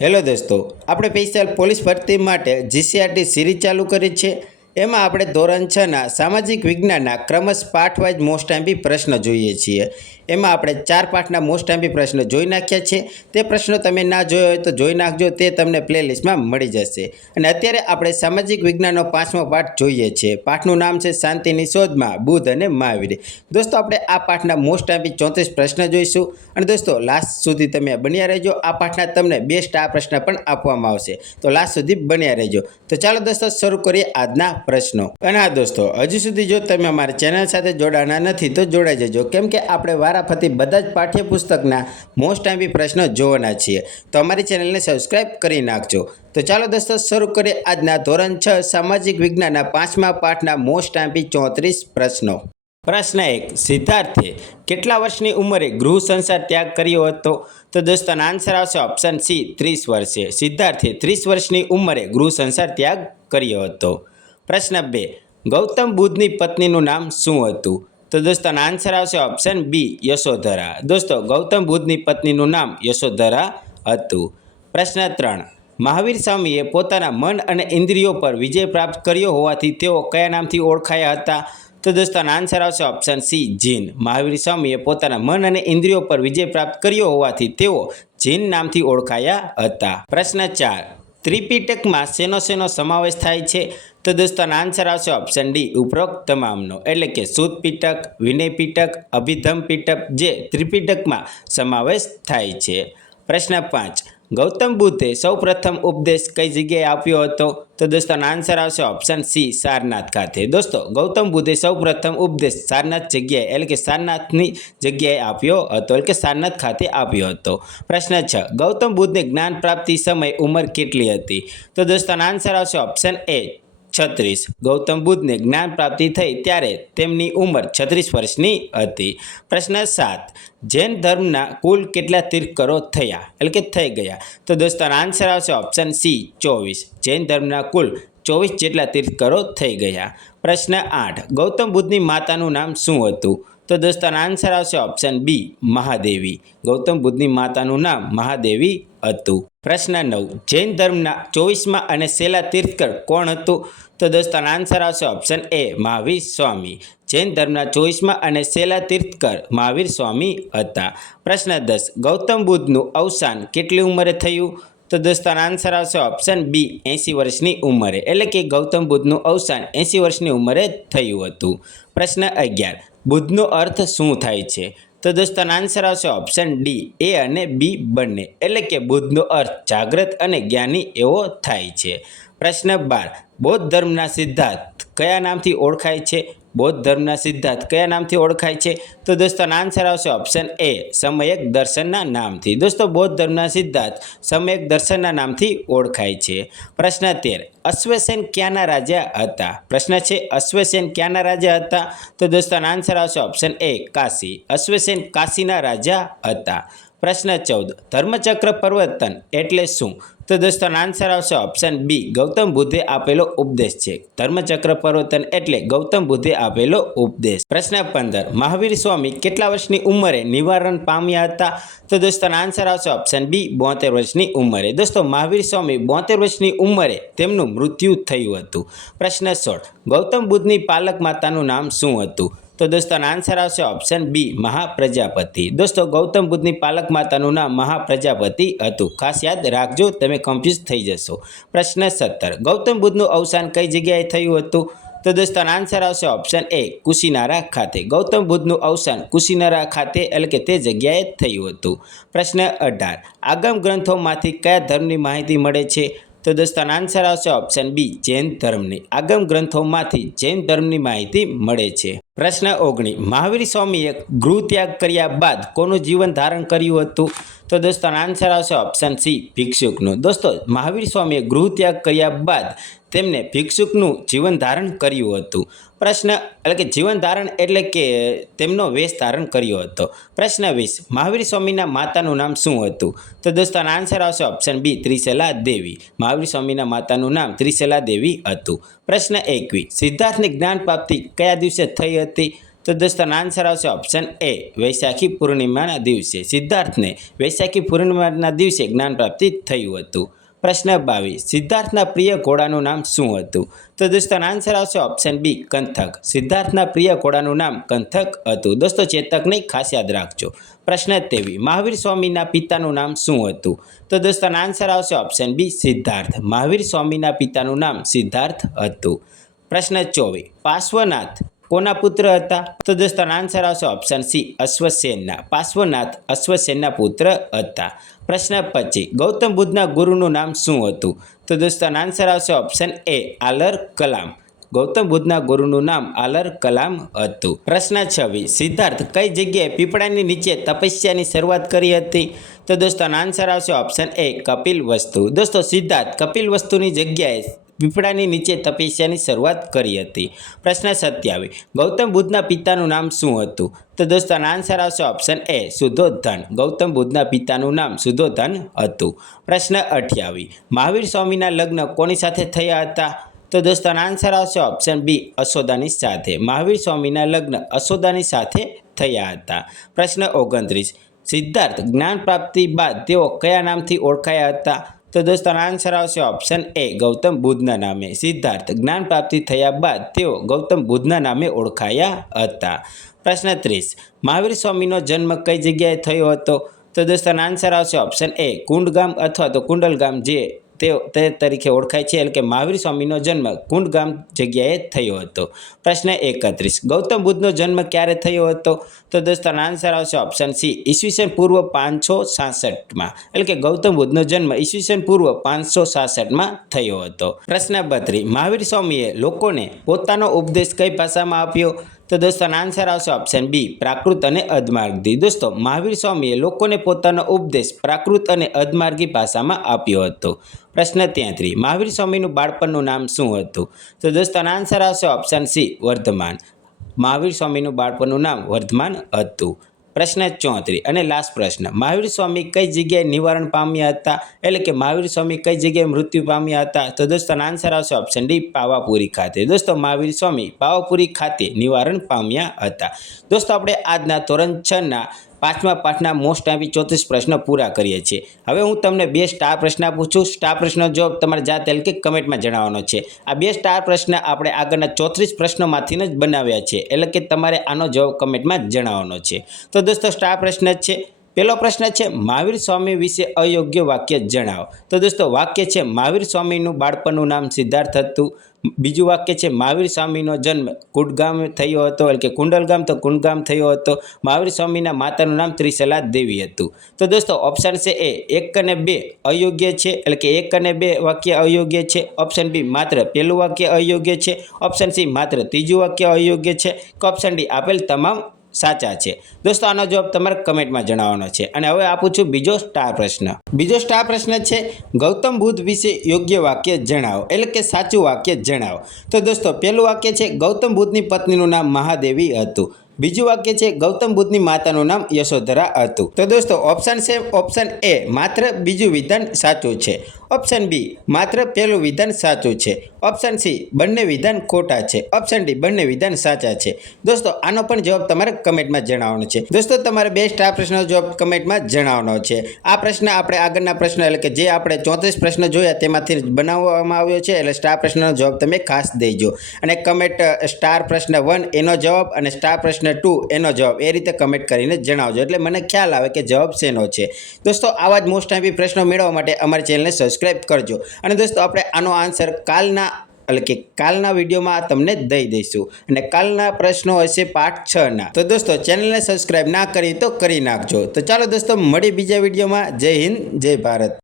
Hello દોસ્તો આપણે special police ભરતી માટે જીસીઆરટી સિરીઝ ચાલુ કરી છે. એમાં આપણે ધોરણ છના સામાજિક વિજ્ઞાનના ક્રમશ પાઠ વાઇઝ મોસ્ટ એમ્પી પ્રશ્ન જોઈએ છીએ. એમાં આપણે ચાર પાઠના મોસ્ટ એમ્પી પ્રશ્નો જોઈ નાખ્યા છે. તે પ્રશ્નો તમે ના જોયો હોય તો જોઈ નાખજો, તે તમને પ્લેલિસ્ટમાં મળી જશે. અને અત્યારે આપણે સામાજિક વિજ્ઞાનનો પાંચમો પાઠ જોઈએ છીએ. પાઠનું નામ છે શાંતિની શોધમાં બુધ અને મહાવીર. દોસ્તો, આપણે આ પાઠના મોસ્ટ એમ્પી ચોત્રીસ પ્રશ્ન જોઈશું. અને દોસ્તો, લાસ્ટ સુધી તમે બન્યા રહેજો. આ પાઠના તમને બે સ્ટાર પ્રશ્ન પણ આપવામાં આવશે. તો લાસ્ટ સુધી બન્યા રહેજો. તો ચાલો દોસ્તો, શરૂ કરીએ આજના પ્રશ્નો. અને આ દોસ્તો, હજુ સુધી જો તમે અમારી ચેનલ સાથે જોડાના નથી, તો જોડાઈ જજો. કેમ કે આપણે વારાફરતી બધા જ પાઠ્યપુસ્તકના મોસ્ટ એમપી પ્રશ્નો જોવાના છીએ. તો અમારી ચેનલને સબસ્ક્રાઈબ કરી નાખજો. તો ચાલો દોસ્તો, શરૂ કરીએ આજના ધોરણ છ, સામાજિક વિજ્ઞાનના પાંચમા પાઠના મોસ્ટ એમપી ચોત્રીસ પ્રશ્નો. પ્રશ્ન એક, સિદ્ધાર્થે કેટલા વર્ષની ઉંમરે ગૃહ સંસાર ત્યાગ કર્યો હતો? તો દોસ્તોનો આન્સર આવશે ઓપ્શન સી ત્રીસ વર્ષે. સિદ્ધાર્થે ત્રીસ વર્ષની ઉંમરે ગૃહ સંસાર ત્યાગ કર્યો હતો. પ્રશ્ન બે. ગૌતમ બુદ્ધની પત્નીનું નામ શું હતું? તો દોસ્તોનો આન્સર આવશે ઓપ્શન બી યશોધરા. દોસ્તો, ગૌતમ બુદ્ધની પત્નીનું નામ યશોધરા હતું. પ્રશ્ન ત્રણ. મહાવીર સ્વામીએ પોતાના મન અને ઇન્દ્રિયો પર વિજય પ્રાપ્ત કર્યો હોવાથી તેઓ કયા નામથી ઓળખાયા હતા? તો દોસ્તોનો આન્સર આવશે ઓપ્શન સી જીન. મહાવીર સ્વામીએ પોતાના મન અને ઇન્દ્રિયો પર વિજય પ્રાપ્ત કર્યો હોવાથી તેઓ જીન નામથી ઓળખાયા હતા. પ્રશ્ન ચાર. ત્રિપિટકમાં શેનો શેનો સમાવેશ થાય છે? તો દોસ્તોનો આન્સર આવશે ઓપ્શન ડી ઉપરોક્ત તમામનો એટલે કે સુદ વિનયપીટક વિનય પીટક, અભિધમ પીટક જે ત્રિપીટકમાં સમાવેશ થાય છે. પ્રશ્ન પાંચ, ગૌતમ બુદ્ધે સૌપ્રથમ ઉપદેશ કઈ જગ્યાએ આપ્યો હતો? તો દોસ્તોનો આન્સર આવશે ઓપ્શન સી સારનાથ ખાતે. દોસ્તો, ગૌતમ બુદ્ધે સૌપ્રથમ ઉપદેશ સારનાથ જગ્યાએ, એટલે કે સારનાથની જગ્યાએ આપ્યો હતો, એટલે કે સારનાથ ખાતે આપ્યો હતો. પ્રશ્ન છ, ગૌતમ બુદ્ધને જ્ઞાન પ્રાપ્તિ સમય ઉંમર કેટલી હતી? તો દોસ્તોનો આન્સર આવશે ઓપ્શન એ છત્રીસ. ગૌતમ બુદ્ધને જ્ઞાન પ્રાપ્તિ થઈ ત્યારે તેમની ઉંમર છત્રીસ વર્ષની હતી. પ્રશ્ન સાત. જૈન ધર્મના કુલ કેટલા તીર્થકરો થયા? એટલે કે થઈ ગયા. તો દોસ્તો આન્સર આવશે ઓપ્શન સી ચોવીસ. જૈન ધર્મના કુલ ચોવીસ જેટલા તીર્થકરો થઈ ગયા. પ્રશ્ન આઠ. ગૌતમ બુદ્ધની માતાનું નામ શું હતું? તો દોસ્તોનો આન્સર આવશે ઓપ્શન બી મહાદેવી. ગૌતમ બુદ્ધની માતાનું નામ મહાદેવી હતું. પ્રશ્ન નવ, જૈન ધર્મના ચોવીસમાં અને સેલા તીર્થકર કોણ હતું? તો દોસ્તોનો આન્સર આવશે ઓપ્શન એ મહાવીર સ્વામી. જૈન ધર્મના ચોવીસમાં અને સેલા તીર્થકર મહાવીર સ્વામી હતા. પ્રશ્ન દસ, ગૌતમ બુદ્ધનું અવસાન કેટલી ઉંમરે થયું? તો દોસ્તોનો આન્સર આવશે ઓપ્શન બી એંસી વર્ષની ઉંમરે. એટલે કે ગૌતમ બુદ્ધનું અવસાન એંસી વર્ષની ઉંમરે થયું હતું. પ્રશ્ન અગિયાર બુદ્ધનો અર્થ શું થાય છે? તો દોસ્તોનો આન્સર આવશે ઓપ્શન ડી એ અને બી બંને. એટલે કે બુદ્ધનો અર્થ જાગ્રત અને જ્ઞાની એવો થાય છે. પ્રશ્ન બાર, બૌદ્ધ ધર્મના સિદ્ધાંત કયા નામથી ઓળખાય છે? બૌદ્ધ ધર્મના સિદ્ધાંત કયા નામથી ઓળખાય છે? તો દોસ્તોનો આન્સર આવશે ઓપ્શન એ સમયક દર્શનના નામથી. દોસ્તો, બૌદ્ધ ધર્મના સિદ્ધાંત સમયક દર્શનના નામથી ઓળખાય છે. પ્રશ્ન તેર, અશ્વસેન ક્યાંના રાજા હતા? પ્રશ્ન છે, અશ્વસેન ક્યાંના રાજા હતા? તો દોસ્તોનો આન્સર આવશે ઓપ્શન એ કાશી. અશ્વસેન કાશીના રાજા હતા. પ્રશ્ન ચૌદ. ધર્મચક્ર પ્રવર્તન એટલે શું? તો દોસ્તોનો આન્સર આવશે ઓપ્શન બી ગૌતમ બુદ્ધે આપેલો ઉપદેશ છે. ધર્મચક્ર પ્રવર્તન એટલે ગૌતમ બુદ્ધે આપેલો ઉપદેશ. પ્રશ્ન પંદર. મહાવીર સ્વામી કેટલા વર્ષની ઉંમરે નિવારણ પામ્યા હતા? તો દોસ્તોનો આન્સર આવશે ઓપ્શન બી બોતેર વર્ષની ઉંમરે. દોસ્તો, મહાવીર સ્વામી બોતેર વર્ષની ઉંમરે તેમનું મૃત્યુ થયું હતું. પ્રશ્ન સોળ. ગૌતમ બુદ્ધની પાલક માતાનું નામ શું હતું? તો દોસ્તોનો આન્સર આવશે ઓપ્શન બી મહાપ્રજાપતિ. દોસ્તો ગૌતમ બુદ્ધની પાલક માતાનું નામ મહાપ્રજાપતિ હતું. ખાસ યાદ રાખજો, તમે કન્ફ્યુઝ થઈ જશો. પ્રશ્ન સત્તર, ગૌતમ બુદ્ધનું અવસાન કઈ જગ્યાએ થયું હતું? તો દોસ્તો આન્સર આવશે ઓપ્શન એ કુશીનારા ખાતે. ગૌતમ બુદ્ધનું અવસાન કુશીનારા ખાતે, એટલે કે તે જગ્યાએ થયું હતું. પ્રશ્ન અઢાર, આગમ ગ્રંથોમાંથી કયા ધર્મની માહિતી મળે છે? તો દોસ્તોનો આન્સર આવશે ઓપ્શન બી જૈન ધર્મની. આગમ ગ્રંથોમાંથી જૈન ધર્મની માહિતી મળે છે. પ્રશ્ન ઓગણી, મહાવીર સ્વામીએ ગૃહ ત્યાગ કર્યા બાદ કોનું જીવન ધારણ કર્યું હતું? તો દોસ્તો આન્સર આવશે ઓપ્શન સી ભિક્ષુકનું. દોસ્તો, મહાવીર સ્વામીએ ગૃહ ત્યાગ કર્યા બાદ તેમને ભિક્ષુકનું જીવન ધારણ કર્યું હતું. પ્રશ્ન, એટલે કે જીવન ધારણ એટલે કે તેમનો વેશ ધારણ કર્યો હતો. પ્રશ્ન વીસ, મહાવીર સ્વામીના માતાનું નામ શું હતું? તો દોસ્તો આન્સર આવશે ઓપ્શન બી ત્રિશલા દેવી મહાવીર સ્વામીના માતાનું નામ ત્રિશલા દેવી હતું. પ્રશ્ન એકવીસ, સિદ્ધાર્થની જ્ઞાન પ્રાપ્તિ કયા દિવસે થઈ હતી? તો દોસ્તો આન્સર આવશે ઓપ્શન એ વૈશાખી પૂર્ણિમાના દિવસે. સિદ્ધાર્થને વૈશાખી પૂર્ણિમાના દિવસે જ્ઞાન પ્રાપ્તિ થયું હતું. પ્રશ્ન બાવીસ સિદ્ધાર્થના પ્રિય ઘોડાનું નામ શું હતું? તો દોસ્તોનો આન્સર આવશે ઓપ્શન બી કંથક. સિદ્ધાર્થના પ્રિય ઘોડાનું નામ કંથક હતું. દોસ્તો ચેતક ખાસ યાદ રાખજો. પ્રશ્ન તેવી, મહાવીર સ્વામીના પિતાનું નામ શું હતું? તો દોસ્તોનો આન્સર આવશે ઓપ્શન બી સિદ્ધાર્થ. મહાવીર સ્વામીના પિતાનું નામ સિદ્ધાર્થ હતું. પ્રશ્ન ચોવીસ, પાર્શ્વનાથ કોના પુત્ર હતા? તો દોસ્તોનો આન્સર આવશે ઓપ્શન સી અશ્વસેનના. પાર્શ્વનાથ અશ્વસેનના પુત્ર હતા. પ્રશ્ન પચીસ ગૌતમ બુદ્ધના ગુરુનું નામ શું હતું? તો દોસ્તોનો આન્સર આવશે ઓપ્શન એ આલર કલામ. ગૌતમ બુદ્ધના ગુરુનું નામ આલર કલામ હતું. પ્રશ્ન છવ્વીસ, સિદ્ધાર્થ કઈ જગ્યાએ પીપળાની નીચે તપસ્યાની શરૂઆત કરી હતી? તો દોસ્તોનો આન્સર આવશે ઓપ્શન એ કપિલ વસ્તુ. દોસ્તો, સિદ્ધાર્થ કપિલ વસ્તુની જગ્યાએ પીપળાની નીચે તપસ્યાની શરૂઆત કરી હતી. પ્રશ્ન સત્યાવીસ. ગૌતમ બુદ્ધના પિતાનું નામ શું હતું? તો દોસ્તો આન્સર આવશે ઓપ્શન એ સુધોધન. ગૌતમ બુદ્ધના પિતાનું નામ સુધોધન હતું. પ્રશ્ન અઠ્યાવીસ. મહાવીર સ્વામીના લગ્ન કોની સાથે થયા હતા? તો દોસ્તો આન્સર આવશે ઓપ્શન બી અશોદાની સાથે. મહાવીર સ્વામીના લગ્ન અશોદાની સાથે થયા હતા. પ્રશ્ન ઓગણત્રીસ. સિદ્ધાર્થ, જ્ઞાન પ્રાપ્તિ બાદ તેઓ કયા નામથી ઓળખાયા હતા? તો દોસ્તોનો આન્સર આવશે ઓપ્શન એ ગૌતમ બુદ્ધના નામે. સિદ્ધાર્થ, જ્ઞાન પ્રાપ્તિ થયા બાદ તેઓ ગૌતમ બુદ્ધના નામે ઓળખાયા હતા. પ્રશ્ન ત્રીસ, મહાવીર સ્વામીનો જન્મ કઈ જગ્યાએ થયો હતો? તો દોસ્તોનો આન્સર આવશે ઓપ્શન એ કુંડ ગામ અથવા તો કુંડલ ગામ જે તે તે તરીકે ઓળખાય છે, એટલે કે મહાવીર સ્વામીનો જન્મ કુંડ ગામ જગ્યાએ થયો હતો. પ્રશ્ન એકત્રીસ, ગૌતમ બુદ્ધનો જન્મ ક્યારે થયો હતો? તો દોસ્તોનો આન્સર આવશે ઓપ્શન સી ઈસવીસન પૂર્વ પાંચસો સાસઠમાં એટલે કે ગૌતમ બુદ્ધનો જન્મ ઈસવીસન પૂર્વ પાંચસો સાસઠમાં થયો હતો. પ્રશ્ન બત્રીસ, મહાવીર સ્વામીએ લોકોને પોતાનો ઉપદેશ કઈ ભાષામાં આપ્યો? તો દોસ્તોનો આન્સર આવશે ઓપ્શન બી પ્રાકૃત અને અધમાર્ગી દોસ્તો, મહાવીર સ્વામીએ લોકોને પોતાનો ઉપદેશ પ્રાકૃત અને અધમાર્ગી ભાષામાં આપ્યો હતો. પ્રશ્ન ત્યાંત્રી, મહાવીર સ્વામીનું બાળપણનું નામ શું હતું? તો દોસ્તોનો આન્સર આવશે ઓપ્શન સી વર્ધમાન. મહાવીર સ્વામીનું બાળપણનું નામ વર્ધમાન હતું. પ્રશ્ન ચોત્રીસ અને લાસ્ટ પ્રશ્ન, મહાવીર સ્વામી કઈ જગ્યાએ નિવારણ પામ્યા હતા? એટલે કે મહાવીર સ્વામી કઈ જગ્યાએ મૃત્યુ પામ્યા હતા? તો દોસ્તો આન્સર આવશે ઓપ્શન ડી, પાવાપુરી ખાતે. દોસ્તો મહાવીર સ્વામી પાવાપુરી ખાતે નિવારણ પામ્યા હતા. દોસ્તો આપણે આજના ધોરણ છના પાંચમા પાઠના મોસ્ટ આપી ચોત્રીસ પ્રશ્ન પૂરા કરીએ છીએ. હવે હું તમને બે સ્ટાર પ્રશ્ન આપું છું. સ્ટાર પ્રશ્ન જો તમારે જાતે એટલે કે કમેન્ટમાં જણાવવાનો છે. આ બે સ્ટાર પ્રશ્ન આપણે આગળના ચોત્રીસ પ્રશ્નોમાંથી જ બનાવ્યા છે. એટલે કે તમારે આનો જવાબ કમેન્ટમાં જણાવવાનો છે. તો દોસ્તો સ્ટાર પ્રશ્ન છે. પહેલો પ્રશ્ન છે, મહાવીર સ્વામી વિશે અયોગ્ય વાક્ય જણાવો. તો દોસ્તો, વાક્ય છે, મહાવીર સ્વામીનું બાળપણનું નામ સિદ્ધાર્થ હતું. બીજું વાક્ય છે, મહાવીર સ્વામીનો જન્મ કુંડગામ થયો હતો. એટલે કે કુંડલગામ તો કુંડગામ થયો હતો. મહાવીર સ્વામીના માતાનું નામ ત્રિશલા દેવી હતું. તો દોસ્તો ઓપ્શન છે એ, એક અને બે અયોગ્ય છે, એટલે કે એક અને બે વાક્ય અયોગ્ય છે. ઓપ્શન બી માત્ર પહેલું વાક્ય અયોગ્ય છે. ઓપ્શન સી માત્ર ત્રીજું વાક્ય અયોગ્ય છે. કે ઓપ્શન ડી આપેલ તમામ સાચા છે. દોસ્તો, આનો જવાબ તમારે કમેન્ટમાં જણાવવાનો છે. અને હવે આપું છું બીજો સ્ટાર પ્રશ્ન. બીજો સ્ટાર પ્રશ્ન છે, ગૌતમ બુદ્ધ વિશે યોગ્ય વાક્ય જણાવો. એટલે કે સાચું વાક્ય જણાવો. તો દોસ્તો, પહેલું વાક્ય છે, ગૌતમ બુદ્ધની પત્નીનું નામ મહાદેવી હતું. બીજું વાક્ય છે, ગૌતમ બુદ્ધની માતાનું નામ યશોધરા હતું. તો દોસ્તો ઓપ્શન છે ઓપ્શન એ માત્ર બીજું વિધાન સાચું છે. ઓપ્શન બી માત્ર પહેલું વિધાન સાચું છે. ઓપ્શન સી બંને વિધાન ખોટા છે. ઓપ્શન ડી બંને વિધાન સાચા છે. દોસ્તો, આનો પણ જવાબ તમારે કમેન્ટમાં જણાવવાનો છે. દોસ્તો, તમારે બે સ્ટાર પ્રશ્નનો જવાબ કમેન્ટમાં જણાવવાનો છે. આ પ્રશ્ન આપણે આગળના પ્રશ્ન, એટલે કે જે આપણે ચોત્રીસ પ્રશ્ન જોયા તેમાંથી બનાવવામાં આવ્યો છે, એટલે સ્ટાર પ્રશ્નનો જવાબ તમે ખાસ દેજો. અને કમેન્ટ સ્ટાર પ્રશ્ન વન એનો જવાબ અને સ્ટાર પ્રશ્ન ટુ એનો જવાબ. એ રીતે કમેન્ટ કરીને જણાવજો. એટલે મને ખ્યાલ આવે કે જવાબ શેનો છે. દોસ્તો, આવા જ મોસ્ટ ટાઈમ પ્રશ્નો મેળવવા માટે અમારી ચેનલને સબસ્ક્રાઈબ કરજો. અને દોસ્તો, આપણે આનો આન્સર કાલના, એટલે કે કાલના વિડીયોમાં તમને દઈ દઈશું. અને કાલના પ્રશ્નો હશે પાઠ છ ના. તો દોસ્તો ચેનલને સબસ્ક્રાઈબ ના કરી તો કરી નાખજો. તો ચાલો દોસ્તો મળી બીજા વિડીયોમાં. જય હિન્દ, જય ભારત.